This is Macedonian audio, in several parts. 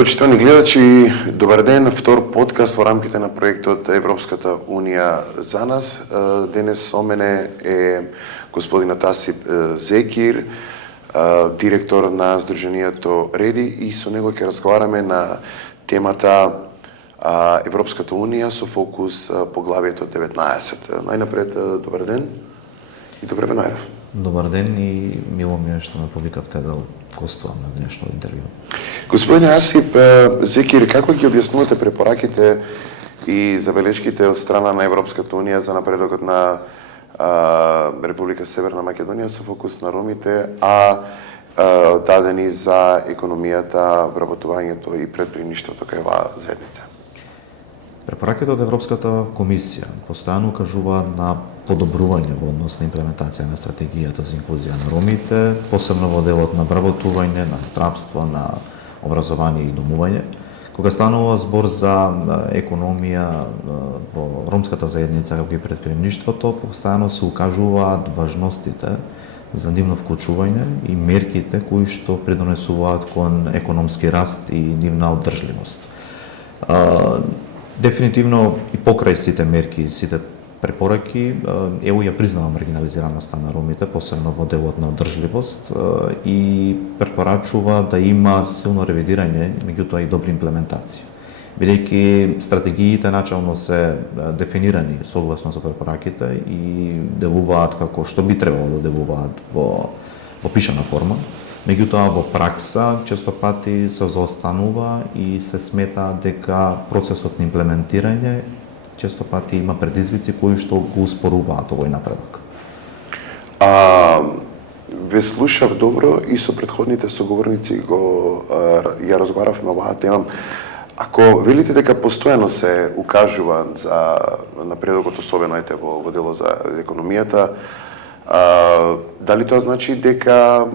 Почитувани гледачи, добар ден, втор подкаст во рамките на проектот Европската Унија за нас. Денес со мене е господинот Асип Зекир, директор на Сдруженијето Реди, и со него ќе разговараме на темата Европската Унија со фокус поглавието 19. Најнапред, добар ден и добре ве најдов. Добар ден и мило ми е што ме повикавте да гостувам на денешно интервју. Господине Асип Зекир, како ги објаснувате препораките и забелешките од страна на Европската Унија за напредокот на Република Северна Македонија со фокус на ромите, дадени за економијата, вработувањето и предприемништвото кај оваа заедница? Препораките од Европската комисија постојано укажуваат на подобрување во однос на имплементација на стратегијата за инклузија на ромите, посебно во делот на вработување, на здравство, на образование и домување. Кога станува збор за економија во ромската заедница како и предприемништвото, постојано се укажуваат важностите за нивно вклучување и мерките кои што придонесуваат кон економски раст и нивна одржливост. Дефинитивно и покрај сите мерки и сите препораки, ЕУ ја признава маргинализираноста на ромите, посебно во делот на одржливост, и препорачува да има силно ревидирање, меѓутоа и добри имплементации. Бидејќи стратегиите начално се дефинирани согласно со препораките и делуваат како што би требало да делуваат во пишана форма, меѓутоа во пракса често пати се заостанува и се смета дека процесот на имплементирање често пати има предизвици кои што го успоруваат овој напредок. Ве слушав добро и со претходните соговорници ја разговаравме оваа тема. Ако велите дека постојано се укажува за напредокот, особено во дело за економијата, дали тоа значи дека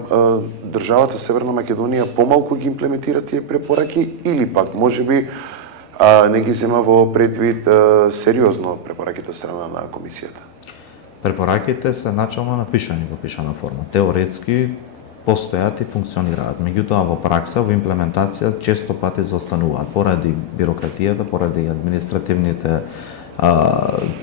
државата Северна Македонија помалку ги имплементира тие препораки или пак можеби не ги зема во предвид сериозно препораките од страна на комисијата? Препораките се начално напишани во пишана форма. Теоретски постојат и функционираат, меѓутоа во пракса, во имплементација често пати заостануваат поради бирократијата, поради административните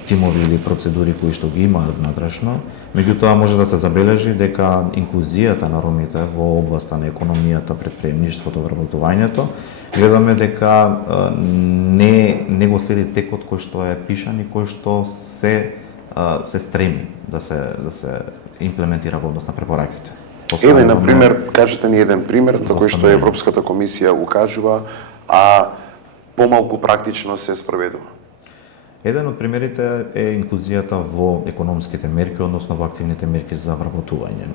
тимови или процедури кои што ги имаат внатрешно. Меѓутоа може да се забележи дека инклузијата на ромите во областа на економијата, предприемништвото, вработувањето, гледаме дека не го следи текот кој што е пишан и кој што се стреми да се имплементира во однос на препораките. Еве, на пример, кажете ни еден пример за кој што Европската комисија укажува, а помалку практично се спроведува. Еден од примерите е инклузијата во економските мерки, односно во активните мерки за вработување.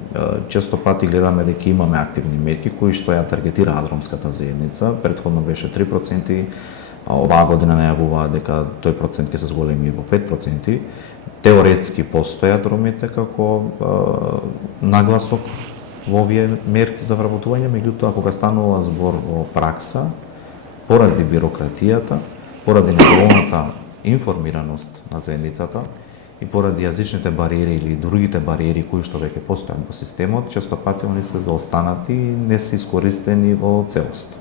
Често пати гледаме дека имаме активни мерки кои што ја таргетираат ромската заедница. Претходно беше 3%, оваа година најавуваат дека тој процент ќе се зголеми во 5%. Теоретски постојат ромите како нагласок во овие мерки за вработување, меѓутоа кога станува збор во пракса, поради бирократијата, поради недоволната информираност на заедницата и поради јазичните бариери или другите бариери кои што веќе постојат во системот, често пати они се заостанати и не се искористени во целост.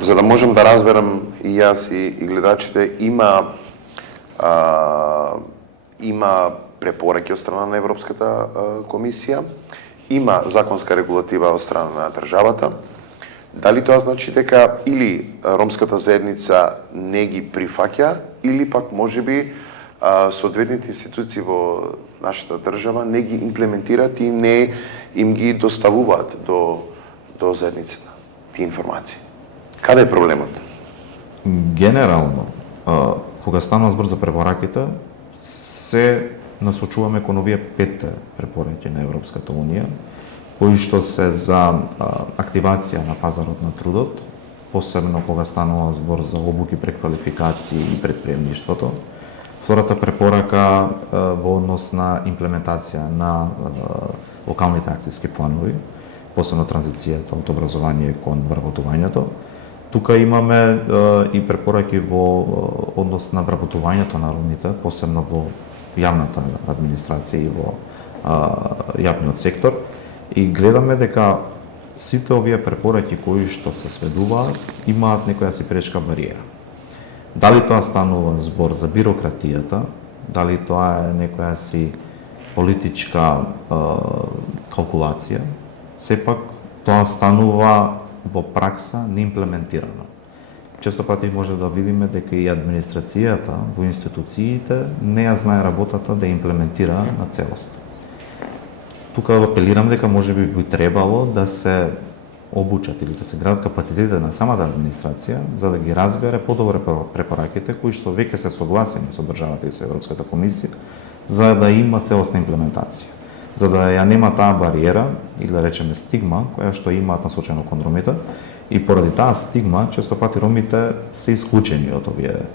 За да можам да разберам и јас и гледачите, има препораки од страна на Европската комисија, има законска регулатива од страна на државата. Дали тоа значи дека или ромската заедница не ги прифаќа, или пак можеби соодветните институции во нашата држава не ги имплементираат и не им ги доставуваат до заедницата тие информации? Каде е проблемот? Генерално, кога станува збор за препораките, се насочуваме кон овие 5 препораки на Европската Унија, кои што се за активација на пазарот на трудот, посебно кога станува збор за обуки, преквалификации и предприемништвото. Втората препорака во однос на имплементација на локалните акцијски планови, посебно транзицијата од образование кон вработувањето. Тука имаме и препораки во однос на вработувањето на ромите, посебно во јавната администрација и во јавниот сектор. И гледаме дека сите овие препораки кои што се сведуваат имаат некоја си пречка бариера. Дали тоа станува збор за бирократијата, дали тоа е некоја си политичка калкулација, сепак тоа станува во пракса неимплементирано. Често пати може да видиме дека и администрацијата во институциите не ја знае работата да ја имплементира на целост. Тука апелирам дека можеби би требало да се обучат или да се градат капацитетите на самата администрација за да ги разбере подобро препораките кои што веќе се согласени со државата и со Европската комисија за да има целосна имплементација. За да ја нема таа бариера или да речеме стигма која што имаат насочено кон ромите и поради таа стигма често пати ромите се исклучени од овие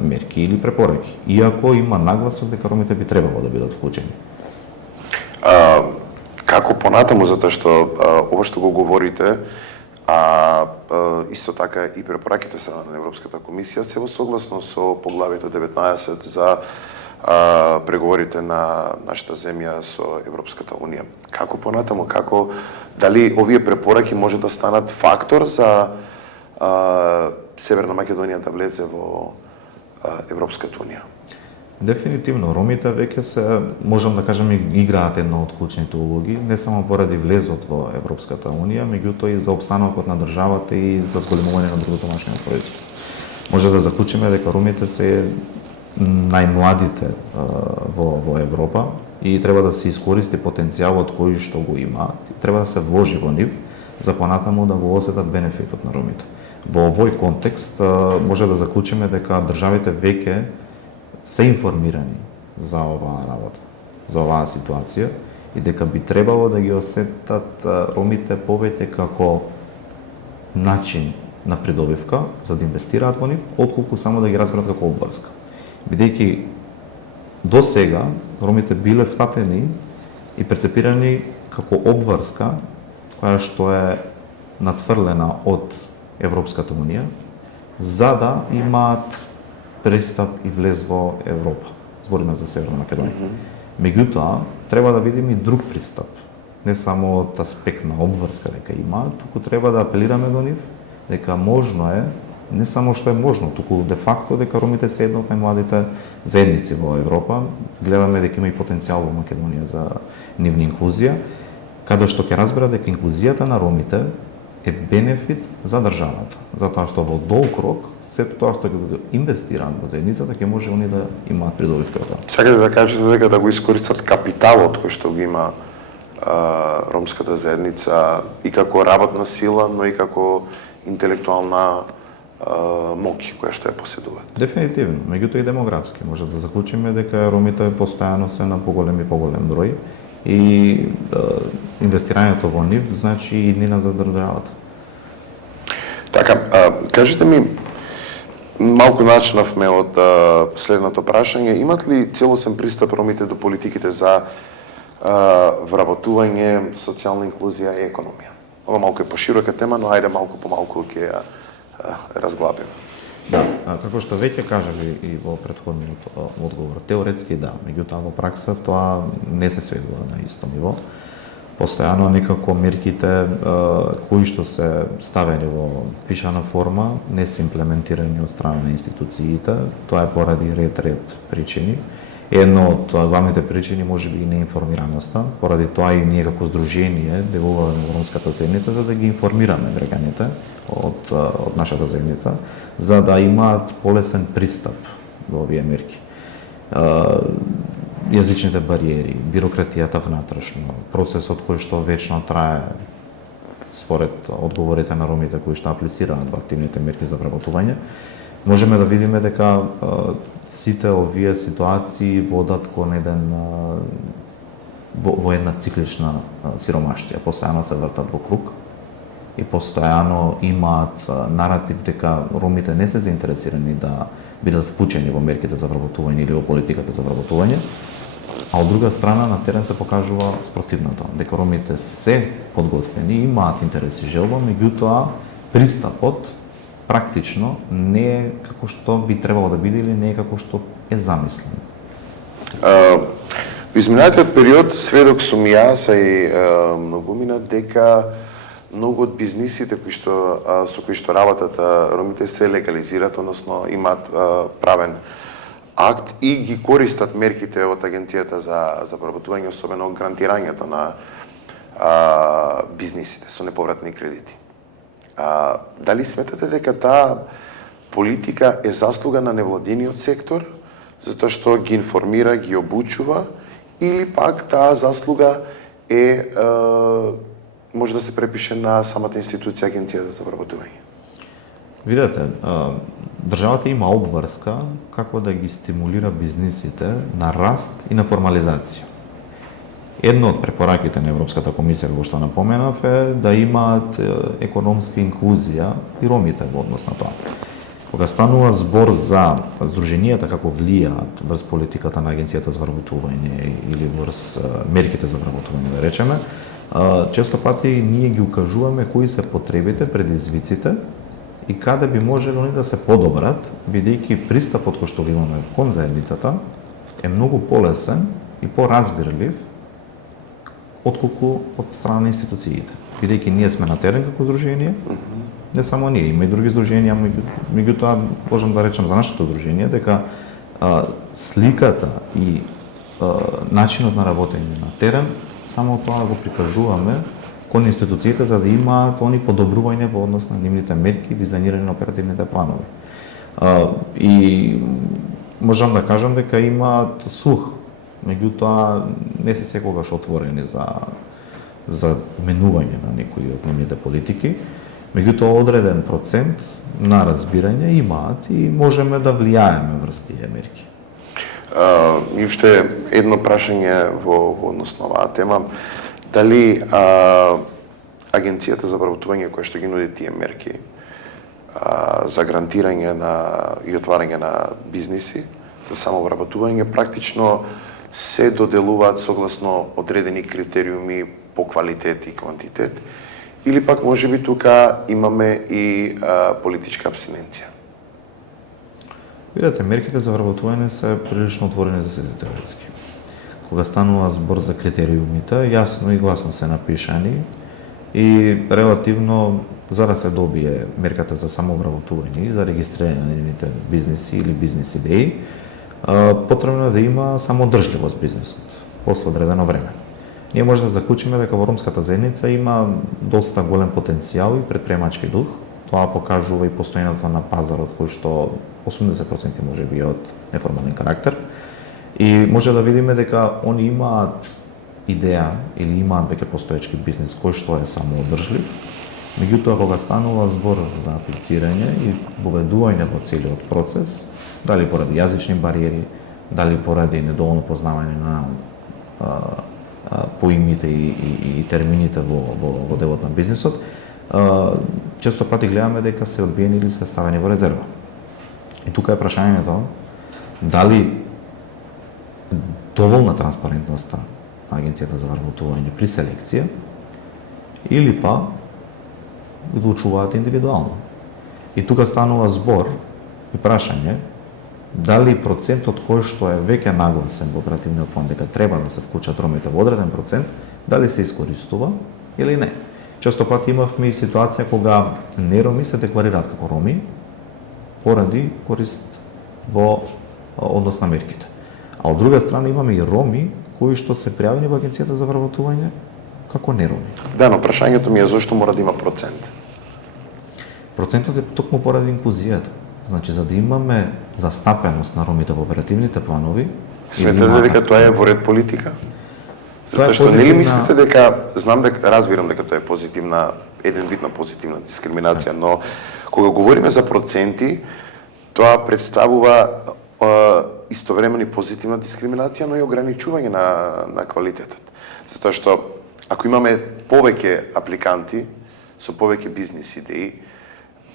мерки или препораки, иако има нагласок дека ромите би требало да бидат вклучени. Како понатаму, затоа што ова што го говорите, исто така и препораките се на Европската комисија се во согласно со поглавието 19 за преговорите на нашата земја со Европската унија. Како понатаму, дали овие препораки може да станат фактор за Северна Македонија да влезе во Европската унија? Дефинитивно, ромите веќе се, можам да кажам, играат една од клучните улоги, не само поради влезот во Европската унија, меѓутоа и за опстанокот на државата и за зголемување на брутен домашниот производ. Може да заклучиме дека ромите се најмладите во Европа и треба да се искористи потенцијалот кој што го имаат. Треба да се вложи во нив за понатаму да го осетат бенефитот на ромите. Во овој контекст може да заклучиме дека државите веќе се информирани за оваа работа, за оваа ситуација и дека би требало да ги осетат ромите повеќе како начин на придобивка за да инвестираат во нив, отколку само да ги разберат како обврска. Бидејќи до сега ромите биле сватени и перцепирани како обврска која што е надфрлена од Европската унија за да имаат пристап и влез во Европа. Збориме за Северна Македонија. Меѓутоа, треба да видиме и друг пристап. Не само од аспект на обврска дека има, туку треба да апелираме до нив дека можно е, не само што е можно, туку де факто дека ромите се една од најмладите заедници во Европа. Гледаме дека има и потенцијал во Македонија за нивна инклузија, каде што ќе разбера дека инклузијата на ромите е бенефит за државата, затоа што во долг рок сето тоа што ќе инвестираат во заедницата ќе може они да имаат придобивка од тоа. Сакате да кажете дека да го искористат капиталот кој што го има ромската заедница и како работна сила, но и како интелектуална моќ која што ја поседуваат. Дефинитивно, меѓутоа и демографски може да заклучиме дека ромите постојано се на поголем број и инвестирањето во нив значи и иднина за државата. Така, кажете ми, малку начнавме од следното прашање, имат ли целосен пристап ромите до политиките за вработување, социјална инклузија и економија? Ова малку е поширока тема, но ајде малку по малку ќе ја разглабиме. Да, како што веќе кажали и во претходниот одговор, теоретски да, меѓутоа во пракса тоа не се сведува на исто ниво. Постојано некако мерките кои што се ставени во пишана форма не се имплементирани од страна на институциите, тоа е поради ред причини. Една од главните причини може би и неинформираноста, поради тоа и ние како здружение делуваме во ромската заедница за да ги информираме граѓаните од нашата заедница, за да имаат полесен пристап во овие мерки. Јазичните бариери, бирократијата внатрешно, процесот кој што вечно трае според одговорите на ромите кои што аплицираат во активните мерки за вработување, можеме да видиме дека сите овие ситуации водат кон во една циклична сиромаштија. Постојано се вртат во круг и постојано имаат наратив дека ромите не се заинтересирани да бидат вклучени во мерките за вработување или во политиката за вработување, а од друга страна на терен се покажува спротивното, дека ромите се подготвени, имаат интерес и желба, меѓутоа пристапот практично не е како што би требало да биде или не е како што е замислен. Во изминатиот период сведок сум и јас и многумина дека многу од бизнисите со кои што работат ромите се легализираат, односно имаат правен акт и ги користат мерките од Агенцијата за вработување, особено грантирањето на бизнисите со неповратни кредити. Дали сметате дека таа политика е заслуга на невладиниот сектор, затоа што ги информира, ги обучува, или пак таа заслуга може да се препише на самата институција Агенцијата за вработување? Видете, државата има обврска како да ги стимулира бизнисите на раст и на формализација. Едно од препораките на Европската комисија, како што напоменав, е да имаат економска инклузија и ромите во однос на тоа. Кога станува збор за здруженијата како влијаат врз политиката на Агенцијата за вработување или врз мерките за вработување, да речеме, често пати ние ги укажуваме кои се потребите, предизвиците и каде би можело они да се подобрат, бидејќи пристапот кој што го имаме кон заедницата е многу полесен и поразбирлив отколку од страна на институциите. Бидејќи ние сме на терен како здружение, не само ние, има и други здруженија, меѓутоа можам да речем за нашето здружение дека сликата и начинот на работење на терен само тоа го прикажуваме кон институциите за да имаат они подобрување во однос на нивните мерки и дизајнирање на оперативните планови. И можам да кажам дека имаат слух, меѓутоа не се секогаш отворени за менување на некои од нивните политики. Меѓутоа одреден процент на разбирање имаат и можеме да влијаеме врз тие мерки. И уште едно прашање во однос на оваа тема. Дали Агенцијата за вработување која што ги нуди тие мерки за грантирање и отварање на бизниси за самовработување практично се доделуваат согласно одредени критериуми по квалитет и квантитет, или пак можеби тука имаме и политичка абстиненција? Видете, мерките за вработување се прилично отворени за сите теоретски. Кога станува збор за критериумите, јасно и гласно се напишани и релативно за да се добие мерката за самовработување и за регистрирање на нивните бизниси или бизнис идеи, потребно е да има самодржливост бизнисот после одредено време. Ние може да заклучиме дека во ромската заедница има доста голем потенцијал и предприемачки дух. Тоа покажува и постојањето на пазарот кој што 80% може би од неформален карактер. И може да видиме дека они имаат идеја или имаат веќе постоечки бизнис кој што е самоодржлив. Меѓутоа кога станува збор за аплицирање и воведување во целиот процес, дали поради јазични бариери, дали поради недоволно познавање на поимите и термините во делот на бизнисот, често пати гледаме дека се одбиени или се ставени во резерва. И тука е прашањето дали доволна транспарентноста на Агенцијата за вработување при селекција или па одлучуваат индивидуално. И тука станува збор и прашање дали процентот кој што е веќе нагласен во оперативниот фонд дека треба да се вклучат ромите во одреден процент, дали се искористува или не. Често пати имавме и ситуација кога нероми се декларираат како роми поради корист во однос на мерките. А од друга страна имаме и роми кои што се пријавени во Агенцијата за вработување како нероми. Да, но прашањето ми е зошто мора да има процент? Процентот е токму поради инклузијата. Значи, за да имаме застапеност на ромите во оперативните планови... Сметате дека тоа е во ред политика? Затоа што нели мислите дека, разбирам дека тоа е позитивна, еден вид на позитивна дискриминација, но кога говориме за проценти, тоа представува истовремено и позитивна дискриминација, но и ограничување на квалитетот. Затоа што ако имаме повеќе апликанти со повеќе бизнис идеи,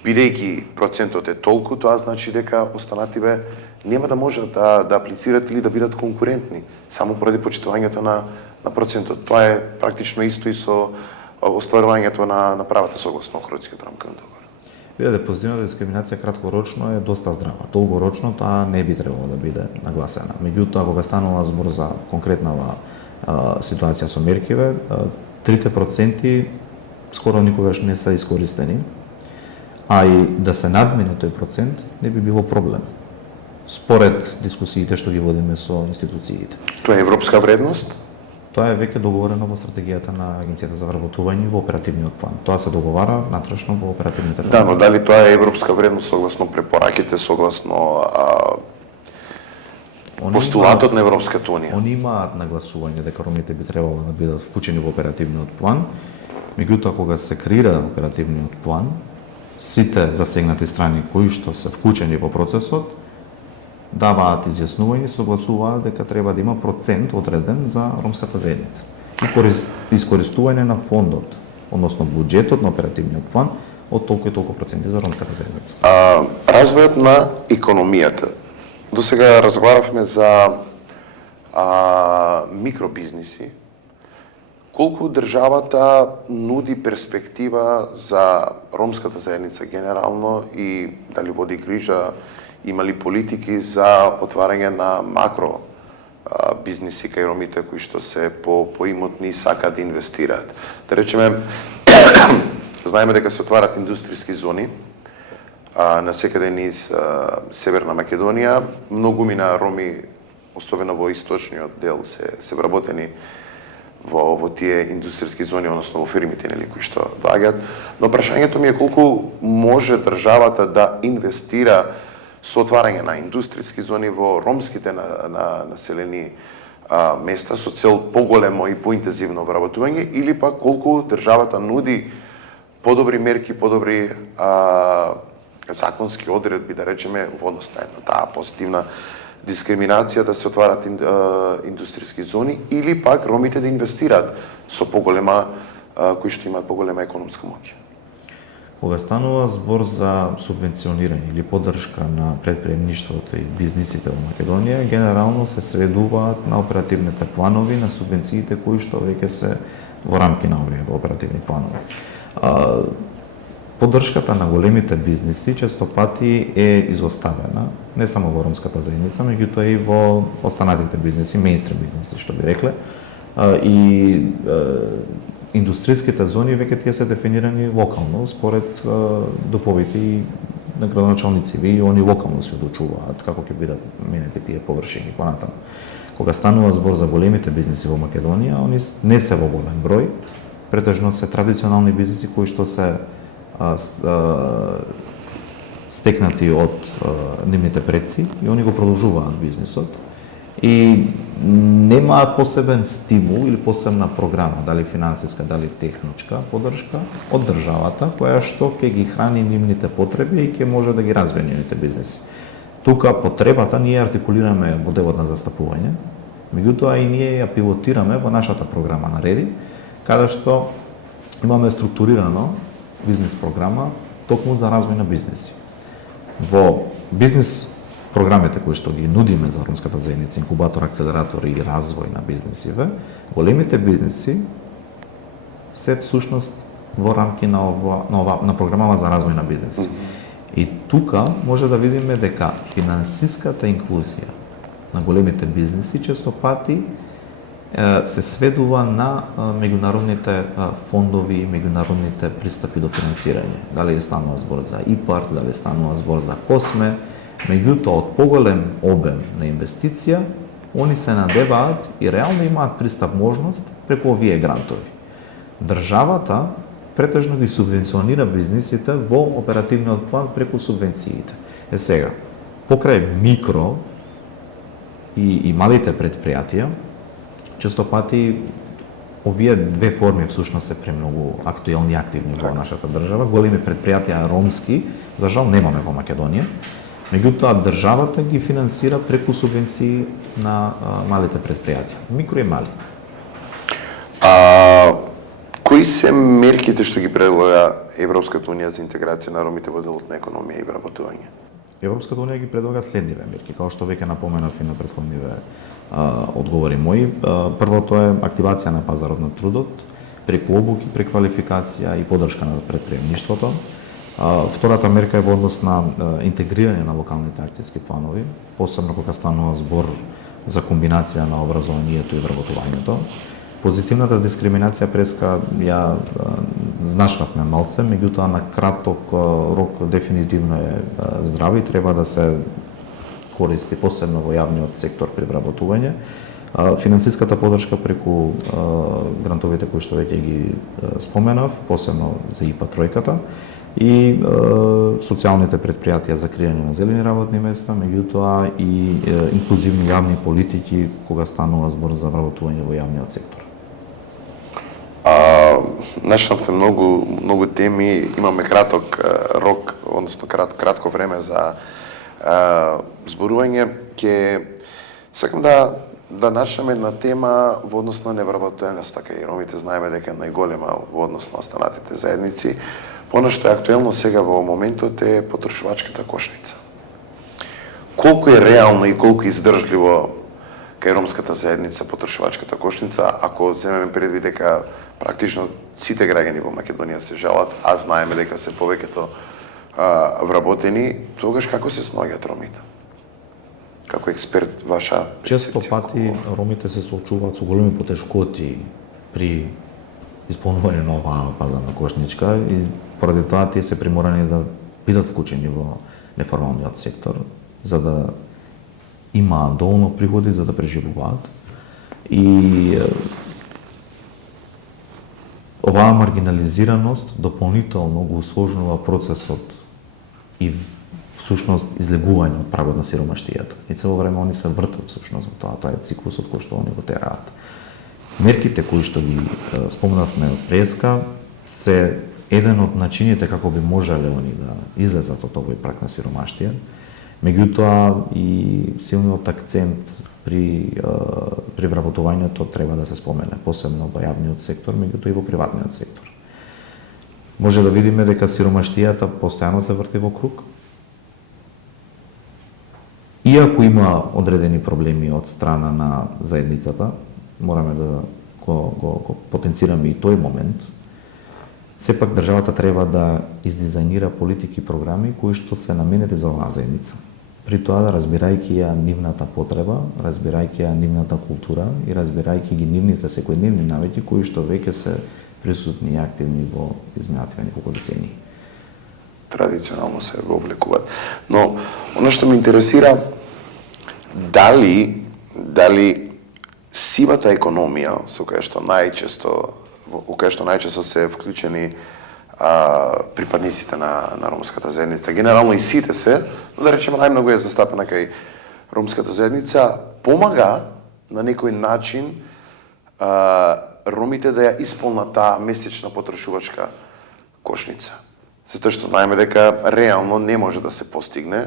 бидејќи процентот е толку, тоа значи дека останативе нема да можат да аплицират или да бидат конкурентни, само поради почитувањето на процентот. Тоа е практично исто и со остварувањето на правата согласно Охридскиот рамков договор. Видете, позитивната дискриминација краткорочно е доста здрава. Долгорочно таа не би требало да биде нагласена. Меѓутоа, кога станува збор за конкретнава ситуација со меркиве, 3% скоро никогаш не се искористени, а и да се надмени тој процент не би било проблем. Според дискусиите што ги водиме со институциите. Тоа е европска вредност? Тоа е веќе договорено во стратегијата на Агенцијата за вработување во оперативниот план. Тоа се договара внатрешно во оперативните планови. Да, но дали тоа е европска вредност согласно препораките, согласно постулатот на Европската унија? Они имаат нагласување дека ромите би требало да бидат вклучени во оперативниот план. Меѓутоа, кога се креира оперативниот план, сите засегнати страни кои што се вклучени во процесот даваат изјаснување и согласуваат дека треба да има процент одреден за ромската заедница. И искористување на фондот, односно буџетот на оперативниот план од толку и толку проценти за ромската заедница. Развојот на економијата. До сега разговаравме за микробизнеси. Колку државата нуди перспектива за ромската заедница генерално и дали води грижа, има ли политики за отварање на макро бизнеси кај ромите кои што се поимотни и сакаат да инвестираат. Да речеме, знаеме дека се отварат индустријски зони на секаде низ Северна Македонија. Многумина роми, особено во источниот дел, се вработени во тие индустријски зони, односно во фирмите нели кои што доаѓаат. Но прашањето ми е колку може државата да инвестира со отварање на индустријски зони во ромските населени места со цел поголемо и поинтензивно вработување, или пак колку државата нуди подобри мерки, подобри законски одредби, да речеме, во однос на таа позитивна дискриминација да се отварат индустријски зони, или пак ромите да инвестираат со поголема, кои што имаат поголема економска моќ. Кога станува збор за субвенционирање или поддршка на предприемништвото и бизнисите во Македонија, генерално се сведуваат на оперативните планови, на субвенциите кои што веќе се во рамки на овие оперативни планови. Поддршката на големите бизниси често пати е изоставена, не само во ромската заедница, меѓутоа и во останатите бизниси, мејнстрим бизниси, што би рекле. И индустријските зони веќе тие се дефинирани локално според доповите и на градоначалници и они локално се одлучуваат како ќе бидат менети тие површини понатаму. Кога станува збор за големите бизниси во Македонија, они не се во голем број, претежно се традиционални бизниси кои што се стекнати од нивните предци и они го продолжуваат бизнисот и немаат посебен стимул или посебна програма, дали финансиска, дали техничка поддршка од државата која што ќе ги храни нивните потреби и ќе може да ги развие нивните бизниси. Тука потребата ние артикулираме во делот на застапување, меѓутоа и ние ја пилотираме во нашата програма на Реди, каде што имаме структурирано бизнес програма токму за развој на бизнеси. Во бизнес програмите кои што ги нудиме за ромската заедница, инкубатор, акцелератор и развој на бизнесиве, големите бизнеси се всушност во рамки на програмава за развој на бизнеси. И тука може да видиме дека финансиската инклузија на големите бизнеси често пати се сведува на меѓународните фондови и меѓународните пристапи до финансирање. Дали станува збор за ИПАРТ, дали станува збор за КОСМЕ, меѓутоа од поголем обем на инвестиција, они се надеваат и реално имаат пристап можност преку овие грантови. Државата претежно ги субвенционира бизнисите во оперативниот план преку субвенциите. Сега, покрај микро и малите предпријатија, често пати овие две форми всушност се премногу актуелни и активни во нашата држава. Големи предпријатија ромски, за жал немаме во Македонија, меѓутоа државата ги финансира преку субвенции на малите предпријатија, микро и мали. Кои се мерките што ги предлага Европската унија за интеграција на ромите во делот на економија и вработување? Европската унија ги предлага следниве мерки, како што веќе напоменав и на претходниве одговори мои. Првото е активација на пазарот на трудот, преку обуки, преквалификација и поддршка на предприемништвото. Втората мерка е во однос на интегрирање на локалните акцијски планови, посебно кога станува збор за комбинација на образованието и вработувањето. Позитивната дискриминација преска ја значнавме малце, меѓутоа на краток рок дефинитивно е здраво и треба да се користи посебно во јавниот сектор при вработување. Финансиската поддршка преку грантовите кои што веќе ги споменав, посебно за ИПА тројката, и социјалните предпријатија за креање на зелени работни места, меѓутоа и инклузивни јавни политики кога станува збор за вработување во јавниот сектор. Начнавте многу теми, имаме краток рок, односно кратко време за зборување. Ќе сакам да начнеме една тема во однос на невработеността, кај ромите знаеме дека е најголема во однос на останатите заедници. Она што е актуелно сега во моментот е потрошувачката кошница. Колку е реално и колку издржливо кај ромската заедница потрошувачката кошница, ако земеме предвид дека практично сите граѓани во Македонија се жалат, а знаеме дека се повеќето вработени, тогаш како се снаоѓаат ромите? Како експерт, ваша Често пати ромите се соочуваат со големи потешкоти при исполнување на оваа пазарна кошничка и поради тоа тие се приморани да бидат вклучени во неформалниот сектор за да имаат доволно приходи за да преживуваат. И оваа маргинализираност дополнително го усложнува процесот и всушност излегување од прагот на сиромаштијата. И цело време они се вртат всушност во тоа е циклусот кој што они го тераат. Мерките кои што ги спомнавме од преска се еден од начините како би можеле они да излезат од овој праг на сиромаштија. Меѓутоа и силниот акцент при вработувањето треба да се спомене, посебно во јавниот сектор, меѓутоа и во приватниот сектор. Може да видиме дека сиромаштијата постојано се врти во круг. Иако има одредени проблеми од страна на заедницата, мораме да го потенцираме и тој момент, сепак државата треба да издизајнира политики и програми кои што се наменети за оваа заедница. При тоа разбирајќи ја нивната потреба, разбирајќи ја нивната култура и разбирајќи ги нивните секојдневни навики кои што веќе се присутни и активни во изминативе неколку децении. Традиционално се обликуваат. Но она што ме интересира, дали сивата економија со која што најчесто се вклучени припадниците на ромската заедница, генерално и сите се, но да речеме најмногу е застапена кај ромската заедница, помага на некој начин ромите да ја исполнат таа месечна потрошувачка кошница. Затоа што знаеме дека реално не може да се постигне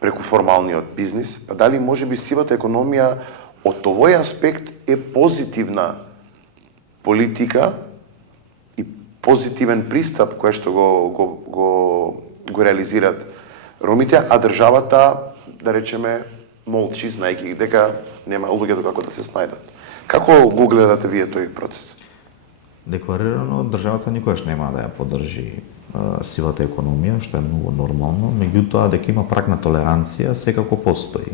преку формалниот бизнис, па дали може би сивата економија од овој аспект е позитивна политика и позитивен пристап кој што го реализираат ромите, а државата, да речеме, молчи, знаејќи дека нема луѓето како да се снајдат. Како го гледате вие тој процес? Декларирано, државата никогаш нема да ја поддржи сивата економија, што е многу нормално, меѓутоа дека има праг на толеранција секако постои.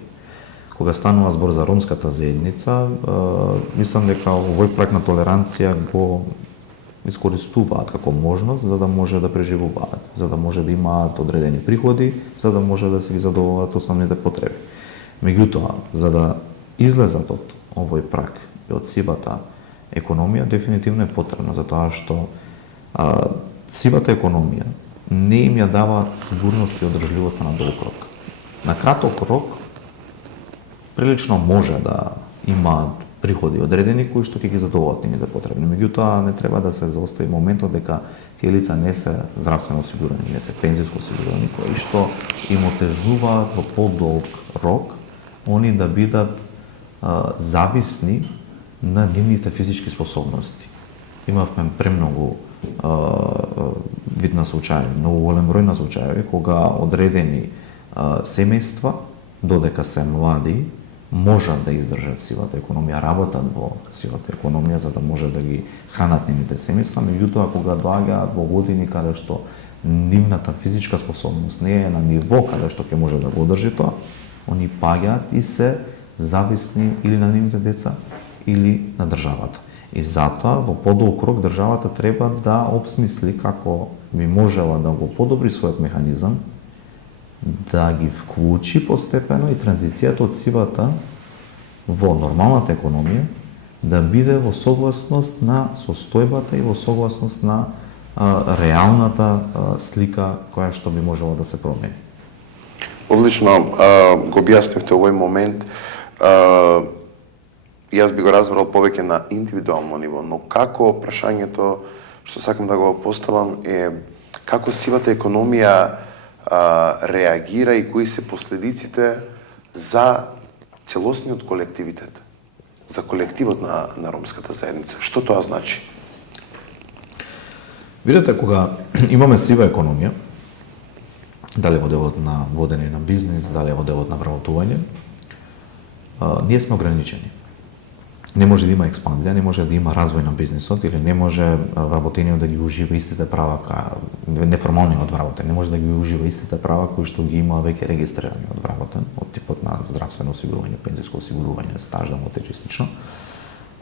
Кога станува збор за ромската заедница, мислам дека овој праг на толеранција го искористуваат како можност за да може да преживуваат, за да може да имаат одредени приходи, за да може да се ги задоволат основните потреби. Меѓутоа, за да излезат од овој праг и од сивата економија, дефинитивно е потребно, затоа што сивата економија не им ја дава сигурност и одржливост на долг рок. На краток рок прилично може да имаат приходи одредени кои што ќе ги задоволат нивните потреби. Меѓутоа не треба да се заостави моментот дека тие лица не се здравствено осигурани, не се пензиско осигурани, кои што им отежнуваат во подолг рок они да бидат зависни на нивните физички способности. Имавме премногу вид на случаи, многу голем број на случаи кога одредени семејства, додека се млади, можат да издржат сивата економија, работат во сивата економија за да може да ги хранат нивните семејства, меѓутоа кога доаѓаат во години каде што нивната физичка способност не е на ниво каде што ќе може да го одржи тоа, они паѓаат и се зависни или на нивните деца или на државата. И затоа во подолг рок државата треба да обсмисли како би можела да го подобри својот механизам, да ги вклучи постепено и транзицијата од сивата во нормалната економија, да биде во согласност на состојбата и во согласност на реалната слика која што би можела да се промени. Одлично, го објаснивте овој момент. Јас би го разбрал повеќе на индивидуално ниво, но како прашањето што сакам да го поставам е како сивата економија реагира и кои се последиците за целосниот колективитет, за колективот на ромската заедница. Што тоа значи? Видете, кога имаме сива економија, дали во делот на водење на бизнис, дали во делот на вработување, ние сме ограничени. Не може да има експанзија, не може да има развој на бизнисот или не може вработениот да ги ужива истите права, неформалниот вработен, не може да ги ужива истите права кои што ги има веќе регистрираниот вработен, од типот на здравствено осигурување, пензиско осигурување, стаж да му тече частично.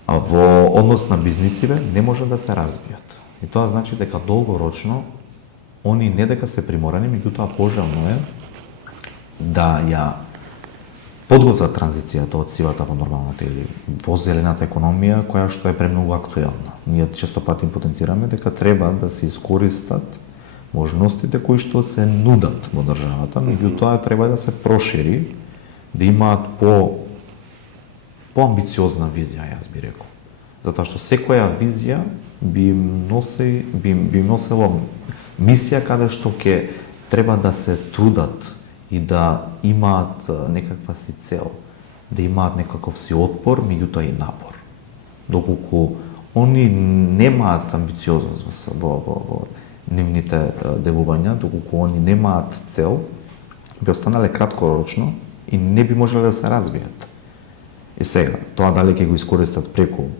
А во однос на бизнисиве не може да се развијат. И тоа значи дека долгорочно они не дека се приморани, меѓутоа пожелно е да ја подготват транзицијата од сивата во нормалната или во зелената економија, која што е премногу актуелна. Ние често пати им потенцираме дека треба да се искористат можностите кои што се нудат во државата, меѓутоа треба да се прошири, да имаат поамбициозна визија, јас би рекол. Затоа што секоја визија би им носело мисија каде што ќе треба да се трудат и да имаат некаква си цел, да имаат некаков си отпор, меѓутоа и напор. Доколку они немаат амбициозност во нивните делувања, доколку они немаат цел, би останале краткорочно и не би можеле да се развијат. И сега, тоа дали ќе го искористат преку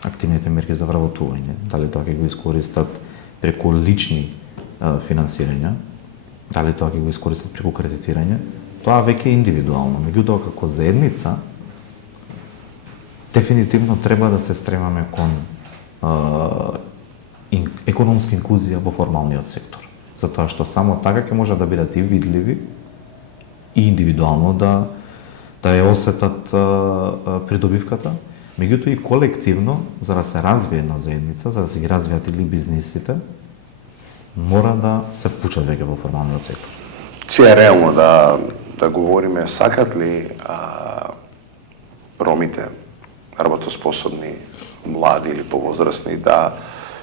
активните мерки за вработување, дали тоа ќе го искористат преку лични финансирања, дали тоа ќе го искористат преку кредитирање, тоа веќе е индивидуално. Меѓутоа, како заедница, дефинитивно треба да се стремаме кон економска инклузија во формалниот сектор. Затоа што само така ќе може да бидат и видливи и индивидуално да ја осетат придобивката, меѓутоа и колективно, за да се развие една заедница, за да се ги развијат или бизнисите, мора да се вклучат веќе во формалниот сектор. Сега реално да говориме, сакат ли ромите, работоспособни, млади или повозрастни, да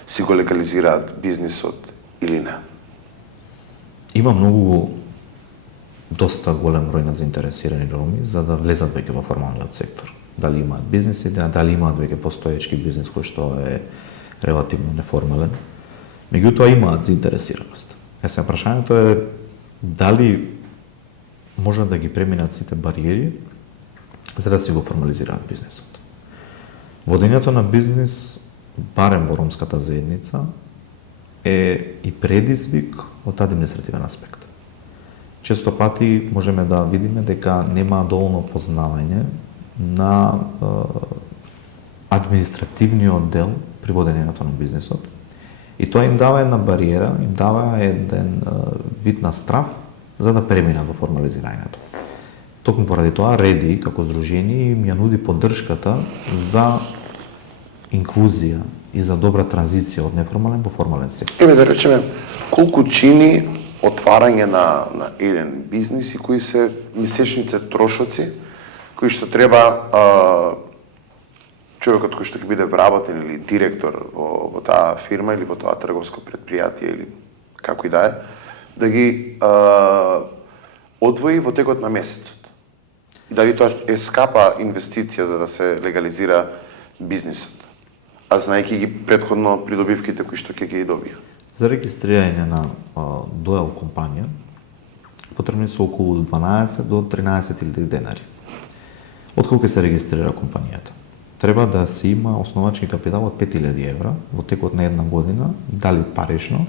си го легализираат бизнисот или не? Има доста голем број на заинтересирани роми за да влезат веќе во формалниот сектор. Дали имаат бизниси, дали имаат веќе постоечки бизнис кој што е релативно неформален. Меѓутоа имаат заинтересираност. Сега прашањето е дали може да ги преминат сите бариери за да си го формализираат бизнисот. Водењето на бизнис, барем во ромската заедница, е и предизвик од административен аспект. Често пати можеме да видиме дека нема доволно познавање на административниот дел при водењето на бизнисот. И тоа им дава една бариера, им дава еден вид на страв за да преминат во формализирањето. Токму поради тоа Реди како здружение им ја нуди поддршката за инклузија и за добра транзиција од неформален во формален сектор. Еве да речеме, колку чини отварање на еден бизнис и кои се месечните трошоци кои што треба човекот кој што ќе биде вработен или директор во таа фирма или во тоа трговско претпријатие или како и да е, да ги одвои во текот на месецот. И дали тоа е скапа инвестиција за да се легализира бизнисот, а знаејќи ги претходно придобивките кои што ќе ги добија. За регистрирање на дуел компанија потребни се околу 12 до 13.000 денари. Откако ќе се регистрира компанијата, треба да се има основачки капитал од 5.000 евра во текот на една година, дали парично,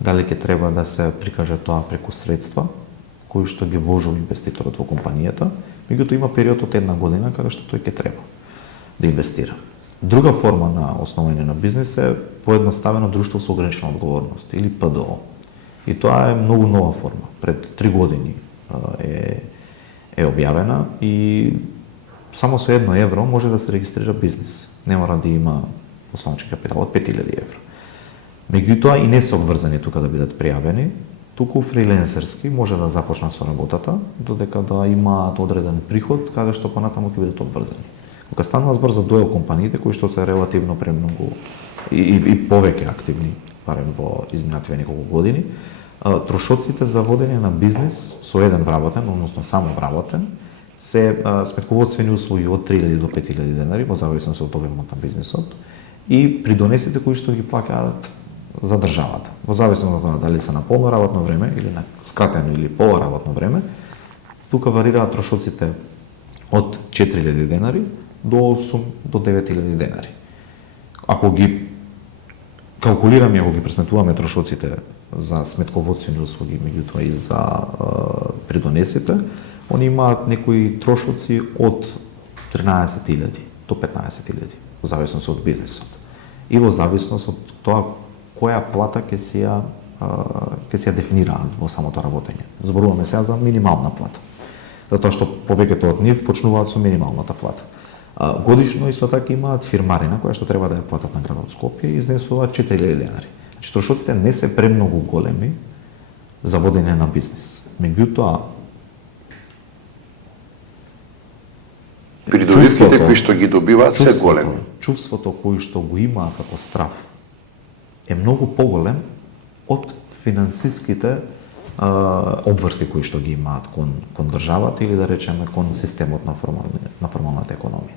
дали ќе треба да се прикаже тоа преку средства кои што ги вложил инвеститорот во компанијата, меѓутоа има период од една година кога што тој ќе треба да инвестира. Друга форма на основање на бизнис е поедноставено друштво со ограничена одговорност или ПДО. И тоа е многу нова форма. Пред 3 години е објавена и само со 1 евро може да се регистрира бизнис. Не мора да има основнички капитал од 5000 евро. Меѓутоа и не се обврзани тука да бидат пријавени, туку фриленсерски може да започнат со работата, додека да имаат одреден приход, каде што понатаму ќе бидат обврзани. Кога станува збор за дуел компаниите, кои што се релативно премногу и повеќе активни, барем во изминативе неколку години, трошоците за водење на бизнис со еден вработен, односно само вработен, се сметководствени услуги од 3000 до 5000 денари, во зависност од обемот на бизнисот, и придонесите кои што ги плаќаат за државата. Во зависност од тоа дали се на полно работно време или на скратено или пола работно време, тука варираат трошоците од 4000 денари до 8 до 9000 денари. Ако ги калкулираме, ако ги пресметуваме трошоците за сметководствени услуги, меѓутоа и за придонесите, они имаат некои трошоци од 13.000 до 15.000, во зависност од бизнисот. И во зависност од тоа која плата ќе се ја дефинираат во самото работење. Зборуваме сега за минимална плата. Затоа што повеќето од нив почнуваат со минималната плата. Годишно исто така имаат фирмарина која што треба да ја платат на градот Скопје и изнесуваат 4000 денари. Значи трошоците не се премногу големи за водење на бизнис. Меѓутоа придобивките кои што ги добиваат се големи. Чувството кој што го имаат како страв е многу поголем од финансиските обврски кои што ги имаат кон државата или да речеме кон системот на формалната економија.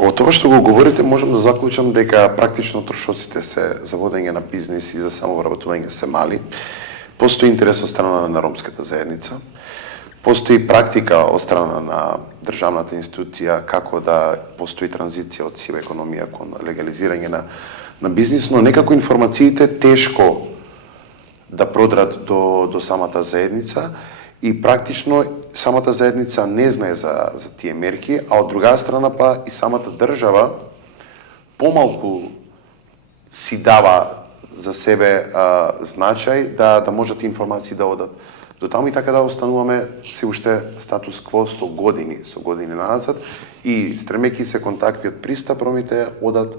Од тоа што го говорите, можам да заклучам дека практично трошоците се за водење на бизнис и за самовработување се мали. Постои интерес од страна на ромската заедница. Постои практика од страна на државната институција како да постои транзиција од сива економија кон легализирање на бизнис, но некако информациите тешко да продрат до самата заедница и практично самата заедница не знае за тие мерки, а од друга страна па и самата држава помалку си дава за себе значај да можат тие информации да одат до таму и така да остануваме се уште статус кво со години назад и стремејќи се кон таквиот пристап, ромите одат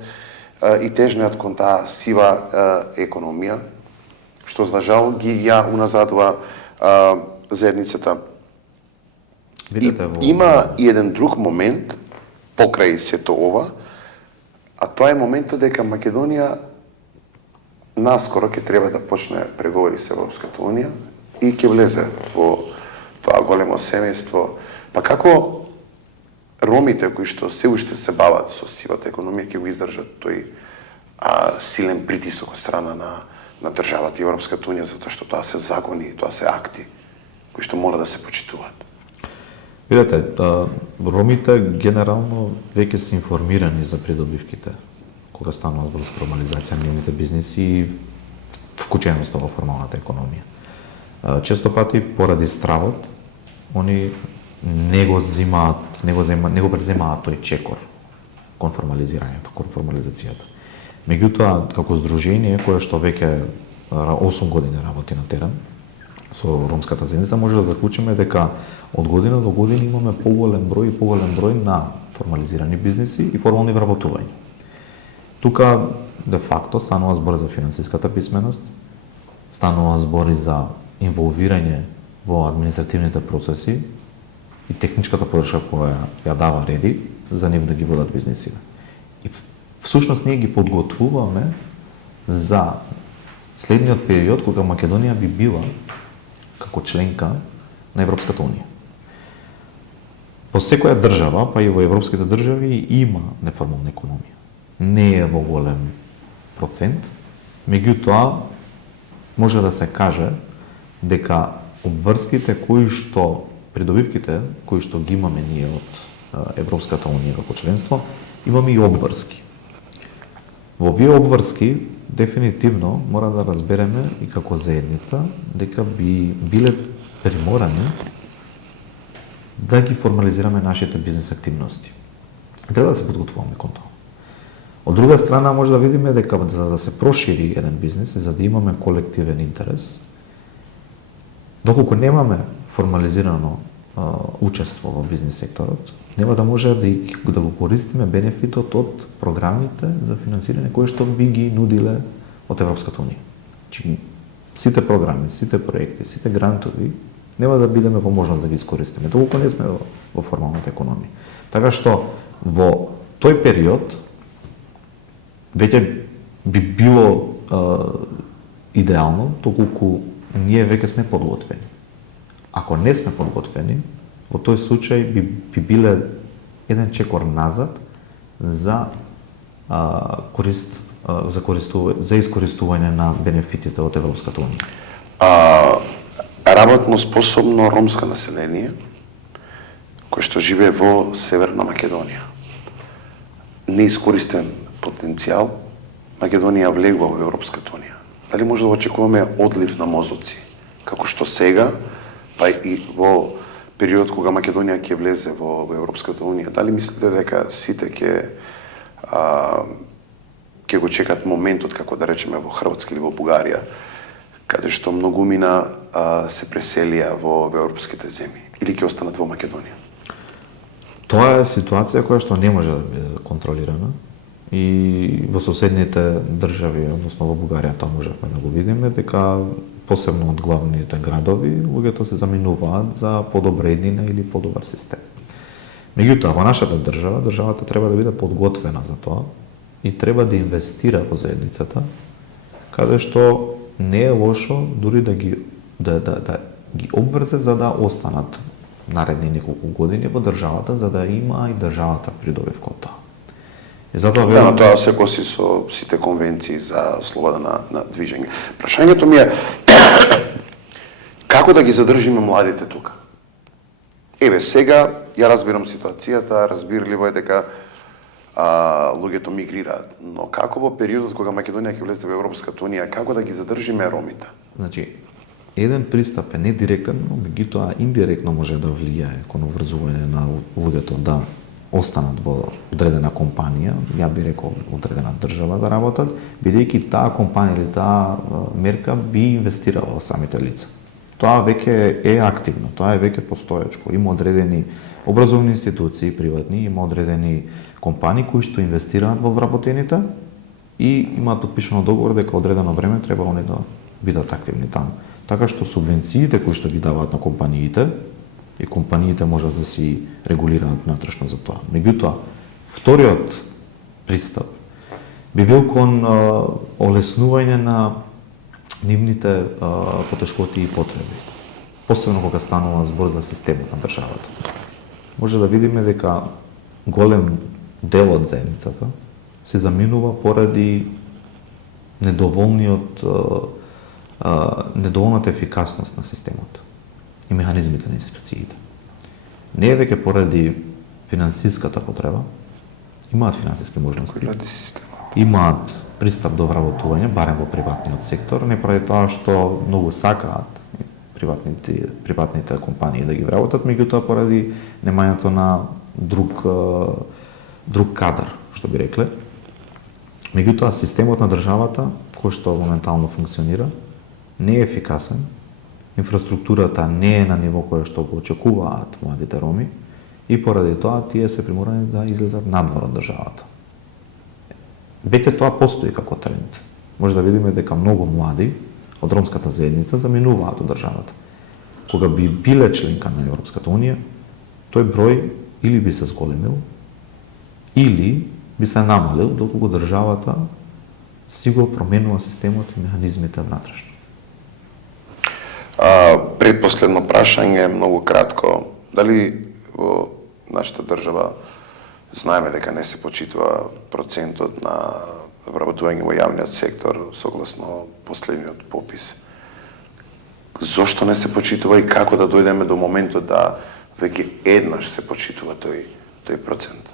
и тежнеат кон таа сива економија, што за жал ги ја уназадува заедницата. Има и еден друг момент покрај сето ова, а тоа е моментот дека Македонија наскоро ќе треба да почне преговори со Европската унија и ќе влезе во тоа големо семејство. Па како ромите кои што се уште се бават со сивата економија ќе го издржат тој силен притисок од страна на државата и Европската унија, затоа што тоа се закони, тоа се акти кои што мора да се почитуваат. Видете, ромите генерално веќе се информирани за придобивките кога станува збор за формализација на нивните бизниси и вклученост во формалната економија. Често пати поради стравот они не го преземаат тој чекор кон формализирањето, кон формализацијата. Меѓутоа, како здружение кое што веќе 8 години работи на терен со ромската заедница, може да заклучиме дека од година до година имаме поголем број на формализирани бизниси и формални вработувања. Тука де факто станува збор за финансиската писменост, станува збор и за инволвирање во административните процеси и техничката подршка која ја дава Реди за нив да ги водат бизнисите. И всушност ние ги подготвуваме за следниот период кога Македонија би била како членка на Европската унија. Во секоја држава, па и во европските држави има неформална економија. Не е во голем процент, меѓутоа може да се каже дека обврските кои што придобивките кои што ги имаме ние од Европската унија како членство, имаме и обврски. Во овие обврски дефинитивно мора да разбереме и како заедница дека би биле приморани да ги формализираме нашите бизнес активности. Треба да се подготвуваме кон тоа. Од друга страна може да видиме дека за да се прошири еден бизнес и за да имаме колективен интерес, доколку немаме формализирано учество во бизнес секторот, нема да може да го користиме бенефитот од програмите за финансирање кои што би ги нудиле од Европската унија. Значи, сите програми, сите проекти, сите грантови нема да бидеме во можност да ги искористиме, доколку не сме во формалната економија. Така што во тој период веќе би било идеално, доколку ние веќе сме подготвени. Ако не сме подготвени, во тој случај би биле еден чекор назад за за искористување на бенефитите од Европската унија. Работно способно ромско население кој што живее во Северна Македонија. Неискористен потенцијал, Македонија влегува во Европската унија. Дали може да очекуваме одлив на мозоци, како што сега, па и во период кога Македонија ќе влезе во Европската унија? Дали мислите дека сите ќе го чекат моментот, како да речеме во Хрватска или во Бугарија, каде што многумина се преселија во европските земји, или ќе останат во Македонија? Тоа е ситуација која што не може да биде контролирана и во соседните држави, односно во Бугарија, тоа можевме да го видиме, дека посебно од главните градови, луѓето се заминуваат за подобреднина или подобар систем. Меѓутоа, во нашата држава, државата треба да биде подготвена за тоа и треба да инвестира во заедницата, каде што не е лошо дури да ги обврзе за да останат наредни неколку години во државата, за да има и државата придобивка од тоа. И затоа Да, но тоа се коси со сите конвенции за слобода на движење. Прашањето ми е како да ги задржиме младите тука? Еве сега ја разбирам ситуацијата, разбирливо е дека луѓето мигрираат, но како во периодот кога Македонија ќе влезе во Европската унија, како да ги задржиме ромите? Значи, еден пристап е не директен, но меѓутоа индиректно може да влијае кон врзување на луѓето да останат во одредена компанија, ја би рекол одредена држава да работат, бидејќи таа компанија или таа мерка би инвестирала во самите лица. Тоа веќе е активно, тоа е веќе постоечко. Има одредени образовни институции, приватни, има одредени компании кои што инвестираат во вработените и имаат подпишано договор дека одредено време треба они да бидат активни таму. Така што субвенциите кои што ги даваат на компаниите, и компаниите можат да си регулираат внатрешно за тоа. Меѓутоа, вториот пристап би бил кон олеснување на нивните потешкоти и потреби, посебно кога станува збор за системот на државата. Може да видиме дека голем дел од заедницата се заминува поради недоволната ефикасност на системот и механизмите на институциите. Не е веќе поради финансиската потреба, имаат финансиски можности, имаат пристап до вработување, барем во приватниот сектор, не поради тоа што многу сакаат приватните компании да ги вработат, меѓутоа поради немањето на друг кадар, што би рекле. Меѓутоа, системот на државата, кој што моментално функционира, не е ефикасен, инфраструктурата не е на ниво кое што го очекуваат младите роми и поради тоа тие се приморани да излезат надвор од државата. Веќе тоа постои како тренд. Може да видиме дека многу млади од ромската заедница заминуваат од државата. Кога би биле членка на Европската унија, тој број или би се зголемил, или би се намалил доколку државата си го променува системот и механизмите внатрешно. Предпоследно прашање, многу кратко. Дали во нашата држава знаеме дека не се почитува процентот на вработување во јавниот сектор согласно последниот попис? Зошто не се почитува и како да дојдеме до моментот да веќе еднаш се почитува тој процент?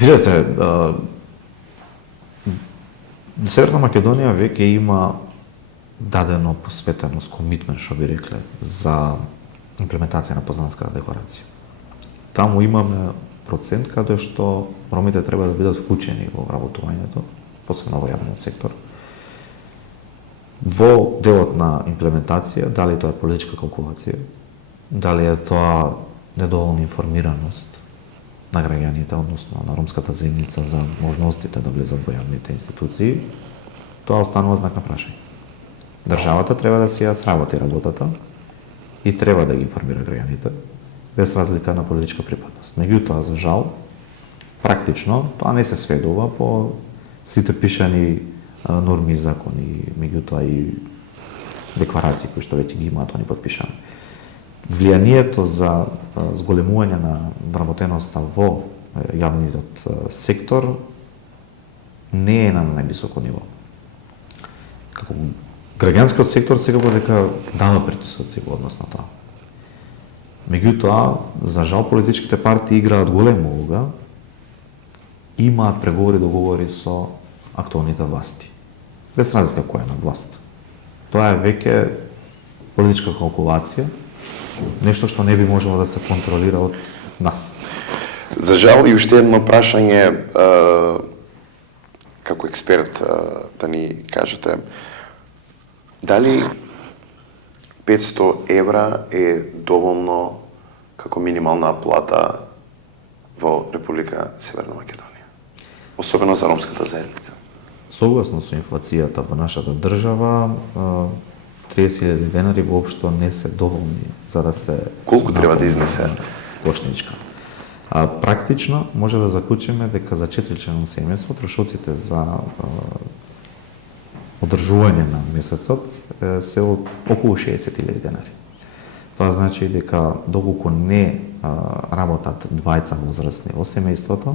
Видете, Северна Македонија веќе има дадено посветеност, комитмент, што би рекле, за имплементација на Познанската декларација. Таму имаме процент каде што ромите треба да бидат вклучени во вработувањето, посебно во јавниот сектор. Во делот на имплементација, дали тоа е политичка калкулација, дали е тоа недоволна информираност на граѓаните, односно на ромската заедница за можностите да влезат во јавните институции, тоа останува знак на прашање. Државата треба да си ја сработи работата и треба да ги информира граѓаните, без разлика на политичка припадност. Меѓутоа, за жал, практично, тоа не се сведува по сите пишани норми и закони, меѓутоа и декларации кои што веќе ги имаат они подпишани. Влијанието за зголемување на вработеноста во јавниот сектор не е на највисоко ниво. Како граѓанскиот сектор секако дека дава притисоци во однос на тоа. Меѓутоа, за жал, политичките партии играат голема улога, имаат преговори и договори со актуалните власти. Без разлика која е на власт. Тоа е веќе политичка калкулација, нешто што не би можело да се контролира од нас. За жал, и уште едно прашање, како експерт, да ни кажете, дали 500 евра е доволно како минимална плата во Република Северна Македонија, особено за ромската заедница? Согласно со инфлацијата во нашата држава, 30.000 денари воопшто не се доволни за да се... Колку треба да изнесе? Кошничка. Практично може да заклучиме дека за 4-члено семејство трошоците за одржување на месецот се околу 60.000 денари. Тоа значи дека доколку не работат двајца возрастни во семејството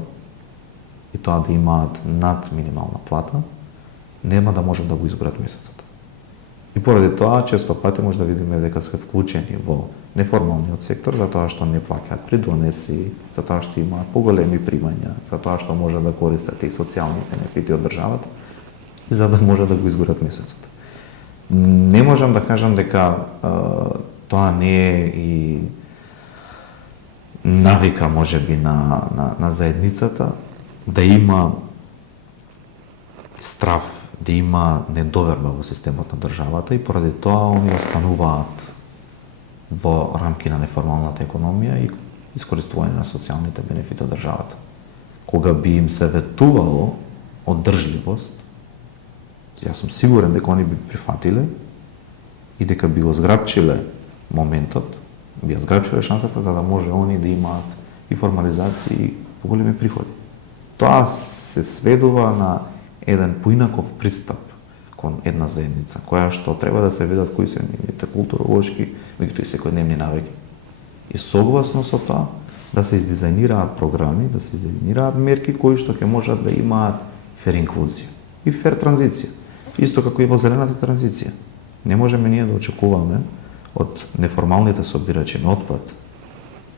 и тоа да имаат над минимална плата, нема да може да го изгорат месецот. И поради тоа, често пати може да видиме дека се вклучени во неформалниот сектор, затоа што не плаќаат придонеси, затоа што имаат поголеми примања, затоа што може да користат и социјални бенефити од државата, за да може да го изгорат месецот. Не можам да кажам дека тоа не е и навика можеби на заедницата да има страф, да има недоверба во системот на државата и поради тоа они остануваат во рамки на неформалната економија и искористување на социјалните бенефити од државата. Кога би им се ветувало оддржливост, јас сум сигурен дека они би прифатиле и дека би го зграпчиле моментот, би ја зграпчиле шансата за да може они да имаат и формализација и поголеми приходи. Тоа се сведува на еден поинаков пристап кон една заедница, која што треба да се видат кои се нивните културолошки, меѓутоа и секојдневни навики. И согласно со тоа, да се издизајнираат програми, да се издизајнираат мерки кои што ќе можат да имаат фер инклузија и фер транзиција. Исто како и во зелената транзиција. Не можеме ние да очекуваме од неформалните собирачи на отпад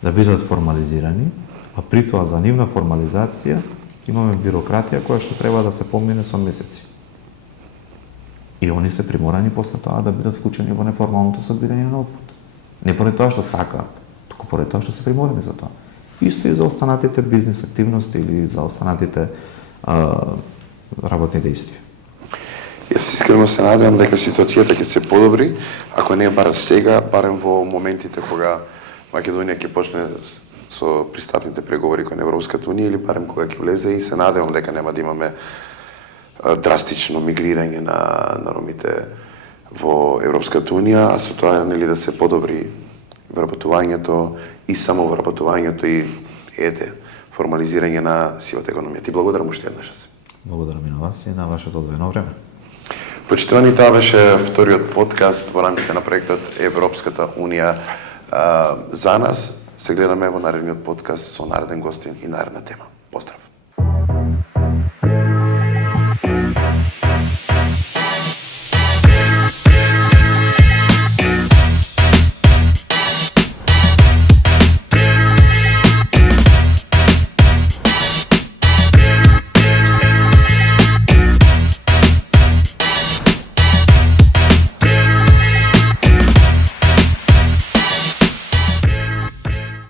да бидат формализирани, а при тоа за нивна формализација имаме бирократија која што треба да се помине со месеци. И они се приморани после тоа да бидат вклучени во неформалното собирање на отпад. Не поради тоа што сакаат, туку поради тоа што се приморани за тоа. Исто и за останатите бизнес активности или за останатите работни действија. Јас искрено се надевам дека ситуацијата ќе се подобри, ако не бар сега, барем во моментите кога Македонија ќе почне со пристапните преговори кон Европската унија или барем кога ќе влезе, и се надевам дека нема да имаме драстично мигрирање на ромите во Европската унија, а со тоа нели да се подобри вработувањето и само вработувањето и формализирање на сивата економија. Ти благодарам уште еднаш. Благодарам и на вас и на вашето одвоено време. Почитувани, тоа беше вториот подкаст во рамките на проектот Европската унија за нас. Се гледаме во наредниот подкаст со нареден гостин и наредна тема. Поздрав!